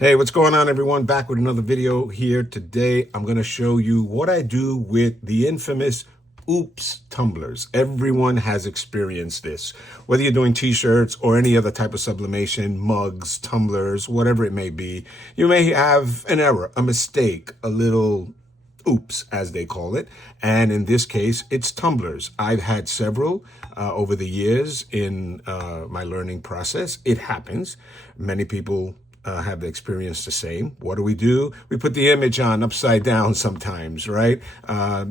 Hey, what's going on, everyone? Back with another video here. Today, I'm going to show you what I do with the infamous oops tumblers. Everyone has experienced this. Whether you're doing t-shirts or any other type of sublimation, mugs, tumblers, whatever it may be, you may have an error, a mistake, a little oops, as they call it. And in this case, it's tumblers. I've had several over the years in my learning process. It happens. Many people have experienced the same. What do? We put the image on upside down sometimes, right?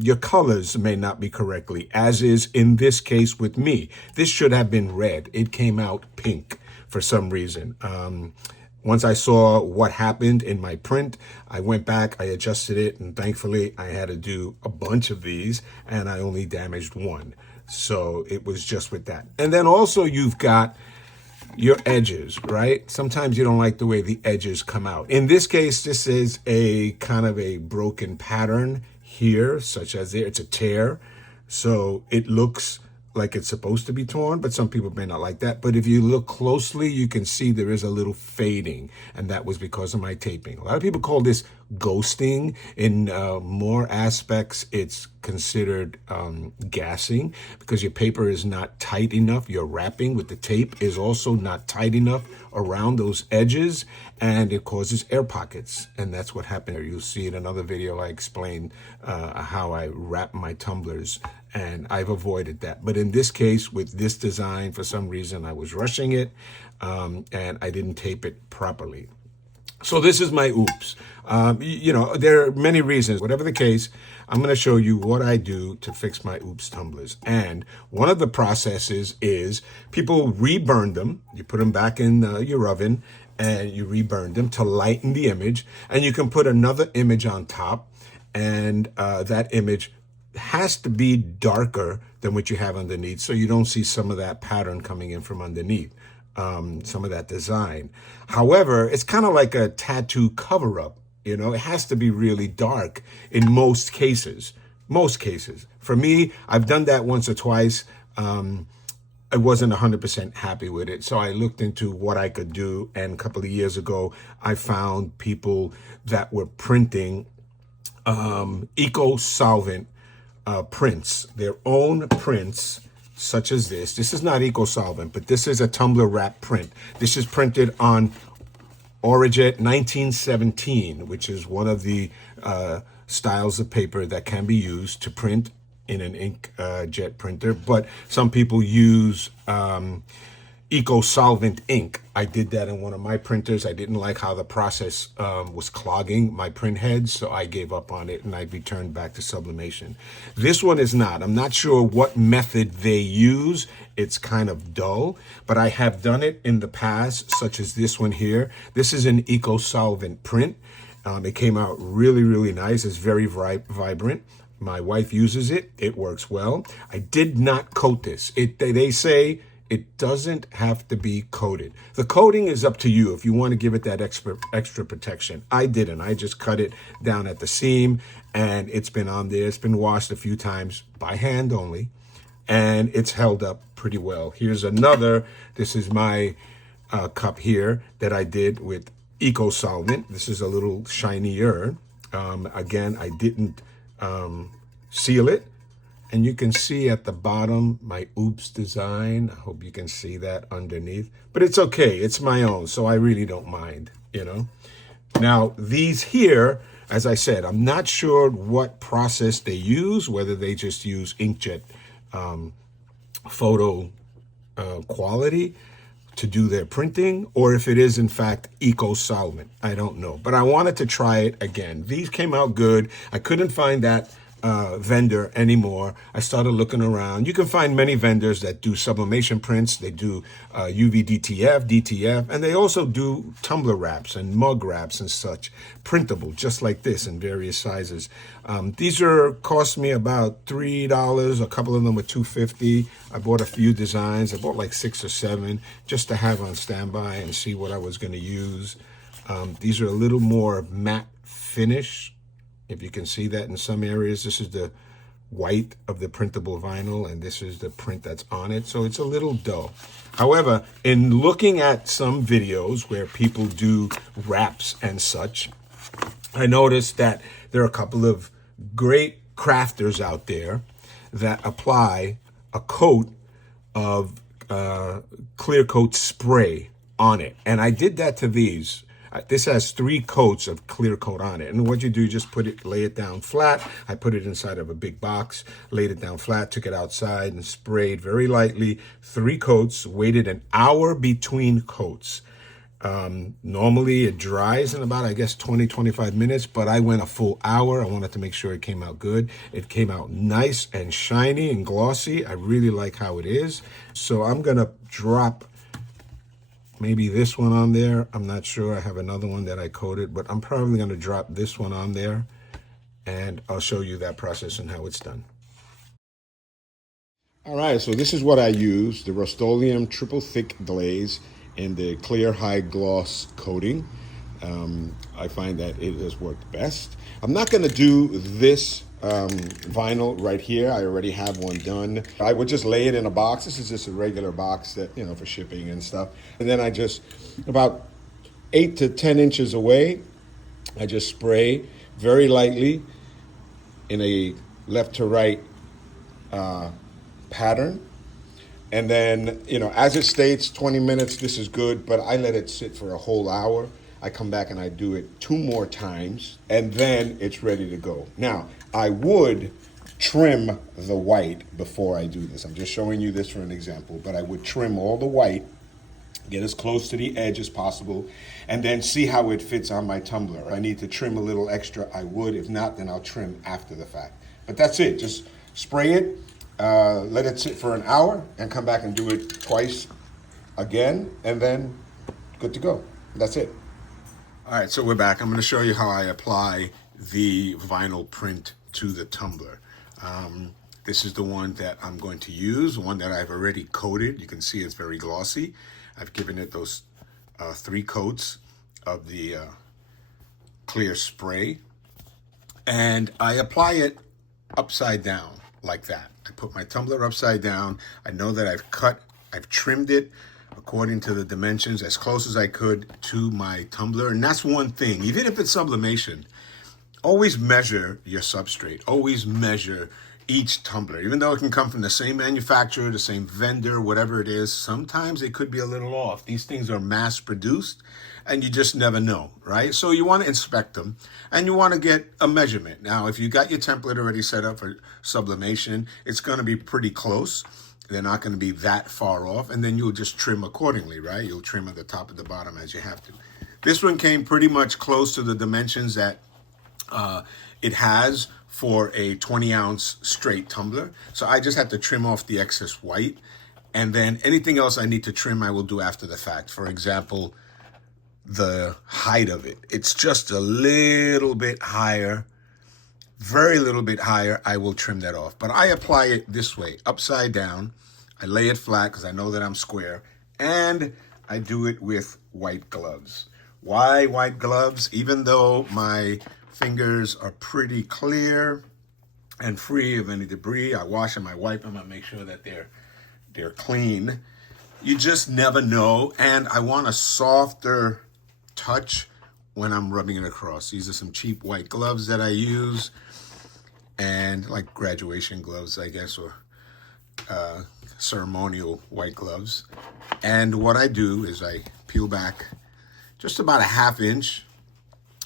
Your colors may not be correctly, as is in this case with me. This should have been red. It came out pink for some reason. Once I saw what happened in my print, I went back, I adjusted it, and thankfully I had to do a bunch of these, and I only damaged one. So it was just with that. And then also you've got your edges, right? Sometimes you don't like the way the edges come out. In this case, this is a kind of a broken pattern here, such as there, it's a tear. So it looks like it's supposed to be torn, but some people may not like that. But if you look closely, you can see there is a little fading, and that was because of my taping. A lot of people call this ghosting. In more aspects, it's considered gassing because your paper is not tight enough. Your wrapping with the tape is also not tight enough around those edges, and it causes air pockets, and that's what happened here. You'll see in another video I explained how I wrap my tumblers, and I've avoided that. But in this case, with this design, for some reason I was rushing it and I didn't tape it properly. So this is my oops. You know, there are many reasons. Whatever the case, I'm going to show you what I do to fix my oops tumblers. And one of the processes is people reburn them. You put them back in your oven and you reburn them to lighten the image. And you can put another image on top, and that image has to be darker than what you have underneath, so you don't see some of that pattern coming in from underneath, some of that design. However, it's kind of like a tattoo cover-up. You know, it has to be really dark in most cases. Most cases. For me, I've done that once or twice. I wasn't 100% happy with it, so I looked into what I could do, and a couple of years ago, I found people that were printing eco-solvent prints, their own prints, such as this. This is not eco-solvent, but this is a Tumbler wrap print. This is printed on Orajet 1917, which is one of the styles of paper that can be used to print in an inkjet printer. But some people use eco-solvent ink. I did that in one of my printers. I didn't like how the process was clogging my print head, so I gave up on it and I returned back to sublimation. This one is not. I'm not sure what method they use. It's kind of dull, but I have done it in the past, such as this one here. This is an eco-solvent print. It came out really, really nice. It's very vibrant. My wife uses it. It works well. I did not coat this. They say it doesn't have to be coated. The coating is up to you if you want to give it that extra protection. I didn't. I just cut it down at the seam, and it's been on there. It's been washed a few times by hand only, and it's held up pretty well. Here's another. This is my cup here that I did with eco-solvent. This is a little shinier. Again, I didn't seal it. And you can see at the bottom my oops design. I hope you can see that underneath. But it's okay. It's my own, so I really don't mind, you know. Now, these here, as I said, I'm not sure what process they use, whether they just use inkjet photo quality to do their printing, or if it is, in fact, eco-solvent. I don't know. But I wanted to try it again. These came out good. I couldn't find that vendor anymore. I started looking around. You can find many vendors that do sublimation prints. They do UV DTF, and they also do tumbler wraps and mug wraps and such, printable, just like this in various sizes. These cost me about $3. A couple of them were $2.50. I bought a few designs. I bought like 6 or 7 just to have on standby and see what I was going to use. These are a little more matte finish. If you can see that in some areas, this is the white of the printable vinyl, and this is the print that's on it, so it's a little dull. However, in looking at some videos where people do wraps and such, I noticed that there are a couple of great crafters out there that apply a coat of clear coat spray on it. And I did that to these. This has 3 coats of clear coat on it. And what you do, you just lay it down flat. I put it inside of a big box, laid it down flat, took it outside and sprayed very lightly. 3 coats, waited an hour between coats. Normally it dries in about, I guess, 20-25 minutes, but I went a full hour. I wanted to make sure it came out good. It came out nice and shiny and glossy. I really like how it is. So I'm gonna drop maybe this one on there. I'm not sure. I have another one that I coated, but I'm probably gonna drop this one on there, and I'll show you that process and how it's done. All right, so this is what I use, the Rust-Oleum Triple Thick Glaze in the clear high gloss coating. I find that it has worked best. I'm not gonna do this vinyl right here. I already have one done. I would just lay it in a box. This is just a regular box that, you know, for shipping and stuff. And then I just, about 8 to 10 inches away, I just spray very lightly in a left to right pattern. And then, you know, as it states, 20 minutes, this is good, but I let it sit for a whole hour. I come back and I do it 2 more times, and then it's ready to go. Now, I would trim the white before I do this. I'm just showing you this for an example, but I would trim all the white, get as close to the edge as possible, and then see how it fits on my tumbler. If I need to trim a little extra, I would. If not, then I'll trim after the fact. But that's it. Just spray it, let it sit for an hour, and come back and do it twice again, and then good to go. That's it. All right, so we're back. I'm going to show you how I apply the vinyl print to the tumbler. This is the one that I'm going to use, one that I've already coated. You can see it's very glossy. I've given it those 3 coats of the clear spray, and I apply it upside down like that. I put my tumbler upside down. I know that I've trimmed it according to the dimensions as close as I could to my tumbler. And that's one thing, even if it's sublimation, always measure your substrate, always measure each tumbler. Even though it can come from the same manufacturer, the same vendor, whatever it is, sometimes it could be a little off. These things are mass produced and you just never know, right? So you want to inspect them and you want to get a measurement. Now, if you got your template already set up for sublimation, it's going to be pretty close. They're not going to be that far off, and then you'll just trim accordingly, right? You'll trim at the top and the bottom as you have to. This one came pretty much close to the dimensions that it has for a 20-ounce straight tumbler. So I just had to trim off the excess white, and then anything else I need to trim, I will do after the fact. For example, the height of it. It's just a little bit higher, very little bit higher. I will trim that off. But I apply it this way, upside down. I lay it flat because I know that I'm square. And I do it with white gloves. Why white gloves? Even though my fingers are pretty clear and free of any debris, I wash them, I wipe them, I make sure that they're clean. You just never know. And I want a softer touch when I'm rubbing it across. These are some cheap white gloves that I use, and like graduation gloves, I guess, or ceremonial white gloves. And what I do is I peel back just about a ½ inch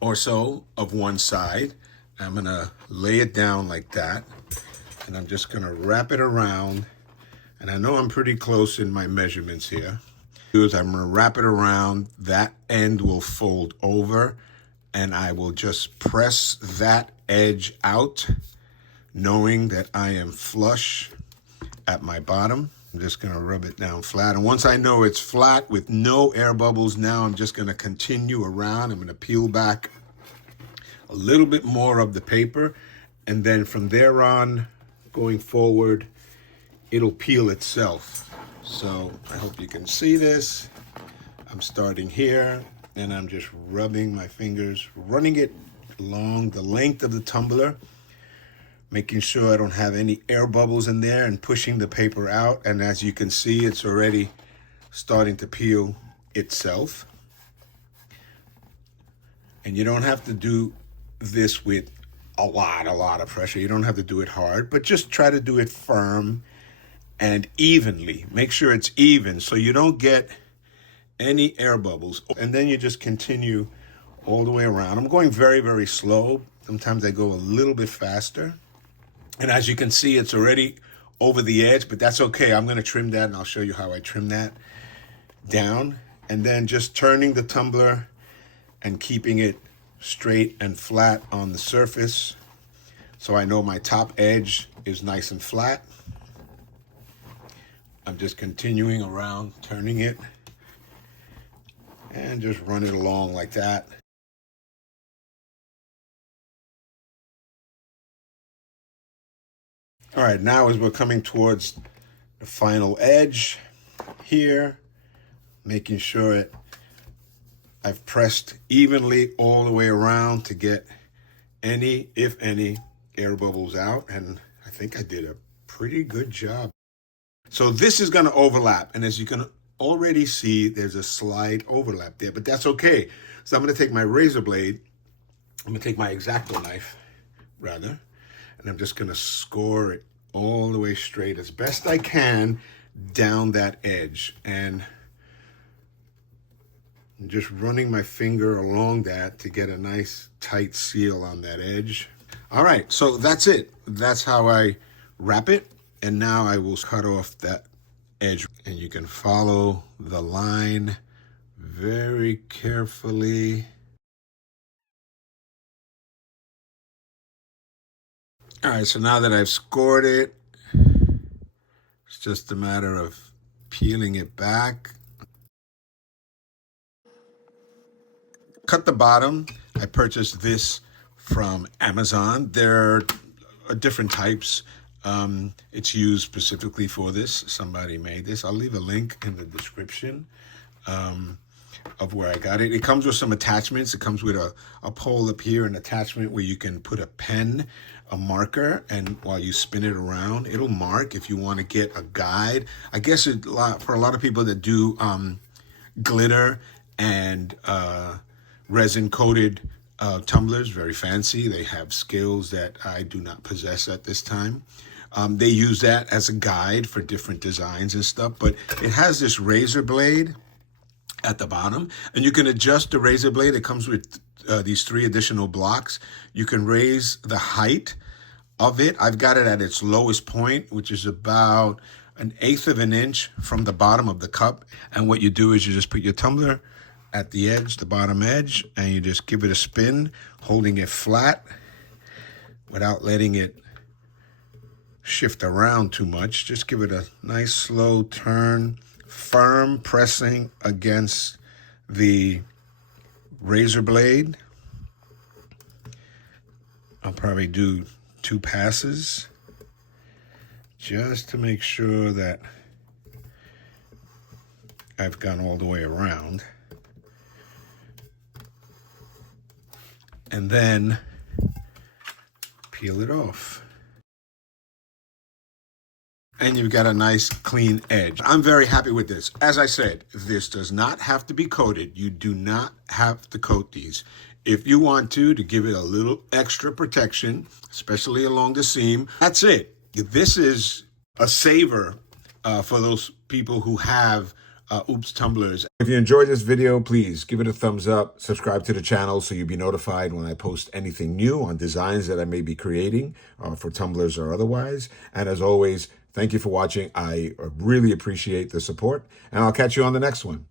or so of one side. I'm gonna lay it down like that, and I'm just gonna wrap it around. And I know I'm pretty close in my measurements here. I'm gonna wrap it around, that end will fold over, and I will just press that edge out, knowing that I am flush at my bottom. I'm just gonna rub it down flat. And once I know it's flat with no air bubbles, now I'm just gonna continue around. I'm gonna peel back a little bit more of the paper, and then from there on, going forward, it'll peel itself. So I hope you can see this. I'm starting here, and I'm just rubbing my fingers, running it along the length of the tumbler, making sure I don't have any air bubbles in there and pushing the paper out. And as you can see, it's already starting to peel itself. And you don't have to do this with a lot of pressure. You don't have to do it hard, but just try to do it firm and evenly. Make sure it's even so you don't get any air bubbles. And then you just continue all the way around. I'm going very, very slow. Sometimes I go a little bit faster. And as you can see, it's already over the edge, but that's okay. I'm going to trim that, and I'll show you how I trim that down. And then just turning the tumbler and keeping it straight and flat on the surface, so I know my top edge is nice and flat. I'm just continuing around, turning it, and just run it along like that. All right, now as we're coming towards the final edge here, making sure I've pressed evenly all the way around to get any, if any, air bubbles out. And I think I did a pretty good job. So this is going to overlap. And as you can already see, there's a slight overlap there, but that's okay. So I'm going to take my razor blade. I'm going to take my X-Acto knife, rather, and I'm just going to score it all the way straight as best I can down that edge. And I'm just running my finger along that to get a nice tight seal on that edge. All right, so that's it. That's how I wrap it. And now I will cut off that edge. And you can follow the line very carefully. All right, so now that I've scored it, it's just a matter of peeling it back. Cut the bottom. I purchased this from Amazon. There are different types. It's used specifically for this. Somebody made this. I'll leave a link in the description of where I got it. It comes with some attachments. It comes with a pole up here, an attachment where you can put a pen, a marker, and while you spin it around, it'll mark if you want to get a guide. I guess for a lot of people that do glitter and resin coated tumblers, very fancy. They have skills that I do not possess at this time. They use that as a guide for different designs and stuff, but it has this razor blade at the bottom, and you can adjust the razor blade. It comes with these 3 additional blocks. You can raise the height of it. I've got it at its lowest point, which is about 1/8 of an inch from the bottom of the cup. And what you do is you just put your tumbler at the edge, the bottom edge, and you just give it a spin, holding it flat without letting it shift around too much. Just give it a nice slow turn, firm pressing against the razor blade. I'll probably do 2 passes just to make sure that I've gone all the way around. And then peel it off. And you've got a nice clean edge. I'm very happy with this. As I said, this does not have to be coated. You do not have to coat these. If you want to give it a little extra protection, especially along the seam, that's it. This is a saver for those people who have Oops tumblers. If you enjoyed this video, please give it a thumbs up, subscribe to the channel so you'll be notified when I post anything new on designs that I may be creating for tumblers or otherwise. And as always, thank you for watching. I really appreciate the support, and I'll catch you on the next one.